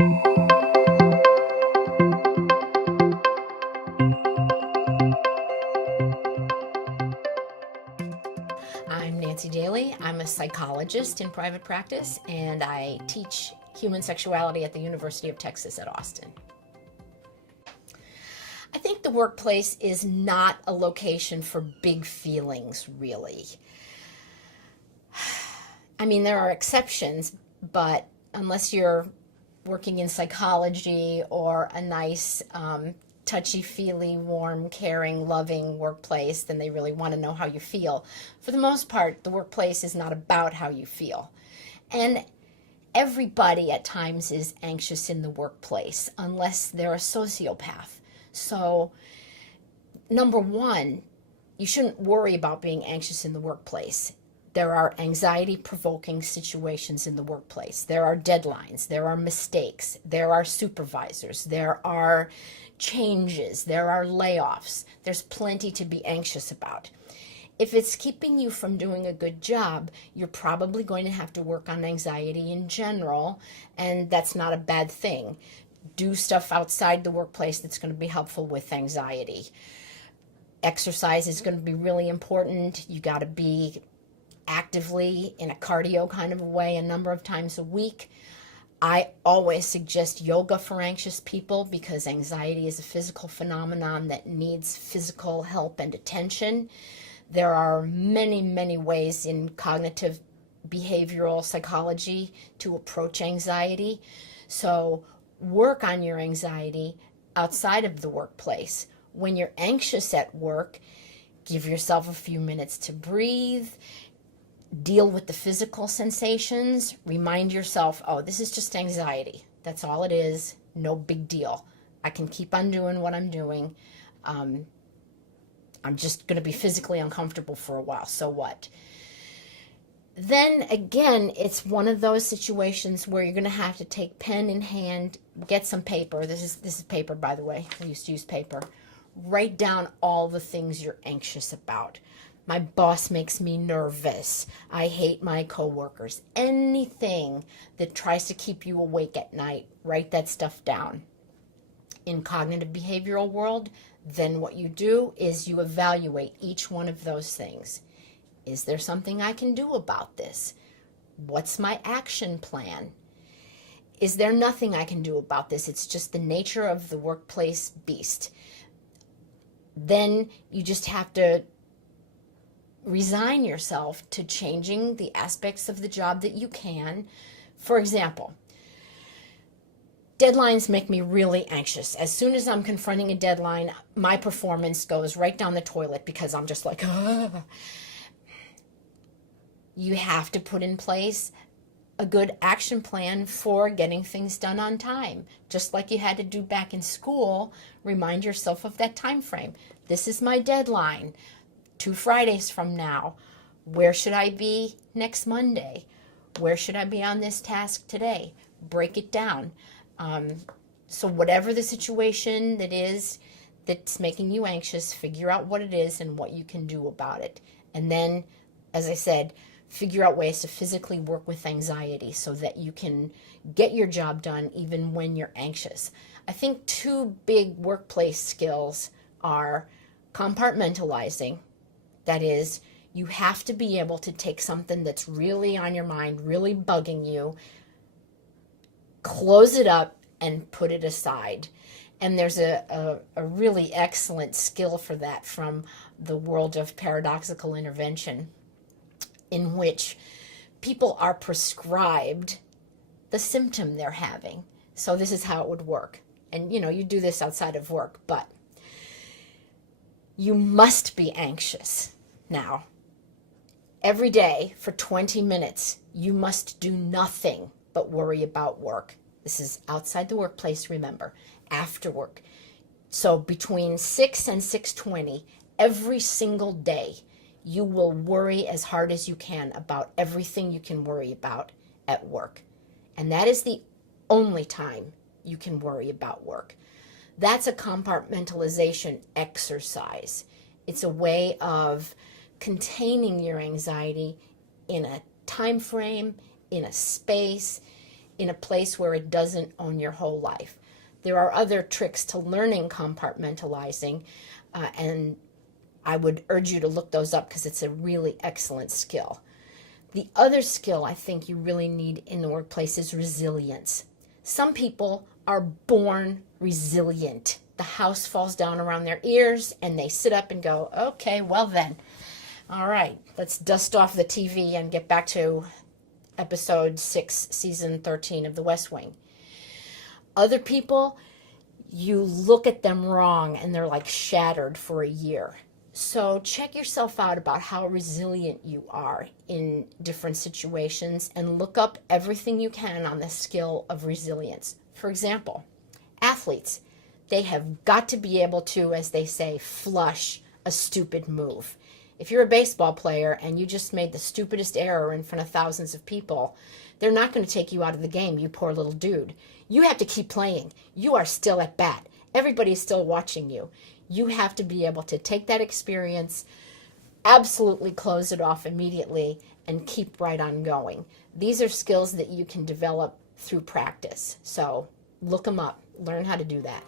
I'm Nancy Daley. I'm a psychologist in private practice, and I teach human sexuality at the University of Texas at Austin. I think the workplace is not a location for big feelings, really. I mean, there are exceptions, but unless you're working in psychology or a nice, touchy-feely, warm, caring, loving workplace, then they really want to know how you feel. For the most part, the workplace is not about how you feel. And everybody at times is anxious in the workplace, unless they're a sociopath. So, number one, you shouldn't worry about being anxious in the workplace. There are anxiety-provoking situations in the workplace. There are deadlines. There are mistakes. There are supervisors. There are changes. There are layoffs. There's plenty to be anxious about. If it's keeping you from doing a good job, you're probably going to have to work on anxiety in general, and that's not a bad thing. Do stuff outside the workplace that's going to be helpful with anxiety. Exercise is going to be really important. You got to be actively in a cardio kind of a way a number of times a week. I always suggest yoga for anxious people because anxiety is a physical phenomenon that needs physical help and attention. There are many, many ways in cognitive behavioral psychology to approach anxiety. So work on your anxiety outside of the workplace. When you're anxious at work, give yourself a few minutes to breathe. Deal with the physical sensations. Remind yourself, oh, this is just anxiety. That's all it is. No big deal. I can keep on doing what I'm doing. I'm just going to be physically uncomfortable for a while. So what? Then again, it's one of those situations where you're going to have to take pen in hand, get some paper. This is paper, by the way. We used to use paper. Write down all the things you're anxious about. My boss makes me nervous. I hate my coworkers. Anything that tries to keep you awake at night, write that stuff down. In cognitive behavioral world, then what you do is you evaluate each one of those things. Is there something I can do about this? What's my action plan? Is there nothing I can do about this? It's just the nature of the workplace beast. Then you just have to resign yourself to changing the aspects of the job that you can. For example, deadlines make me really anxious. As soon as I'm confronting a deadline, my performance goes right down the toilet because I'm just like, ugh. You have to put in place a good action plan for getting things done on time. Just like you had to do back in school, remind yourself of that time frame. This is my deadline. 2 Fridays from now. Where should I be next Monday? Where should I be on this task today? Break it down. So whatever the situation that is that's making you anxious, figure out what it is and what you can do about it. And then, as I said, figure out ways to physically work with anxiety so that you can get your job done even when you're anxious. I think 2 big workplace skills are compartmentalizing. That is, you have to be able to take something that's really on your mind, really bugging you, close it up, and put it aside. And there's a really excellent skill for that from the world of paradoxical intervention, in which people are prescribed the symptom they're having. So this is how it would work. And, you do this outside of work, but you must be anxious. Now, every day for 20 minutes, you must do nothing but worry about work. This is outside the workplace, remember, after work. So between 6 and 6:20, every single day, you will worry as hard as you can about everything you can worry about at work. And that is the only time you can worry about work. That's a compartmentalization exercise. It's a way of containing your anxiety in a time frame, in a space, in a place where it doesn't own your whole life. There are other tricks to learning compartmentalizing, and I would urge you to look those up because it's a really excellent skill. The other skill I think you really need in the workplace is resilience. Some people are born resilient. The house falls down around their ears and they sit up and go, okay, well then, all right, let's dust off the TV and get back to episode 6, season 13 of The West Wing. Other people, you look at them wrong and they're like shattered for a year. So check yourself out about how resilient you are in different situations and look up everything you can on the skill of resilience. For example, athletes, they have got to be able to, as they say, flush a stupid move. If you're a baseball player and you just made the stupidest error in front of thousands of people, they're not going to take you out of the game, you poor little dude. You have to keep playing. You are still at bat. Everybody's still watching you. You have to be able to take that experience, absolutely close it off immediately, and keep right on going. These are skills that you can develop through practice. So look them up. Learn how to do that.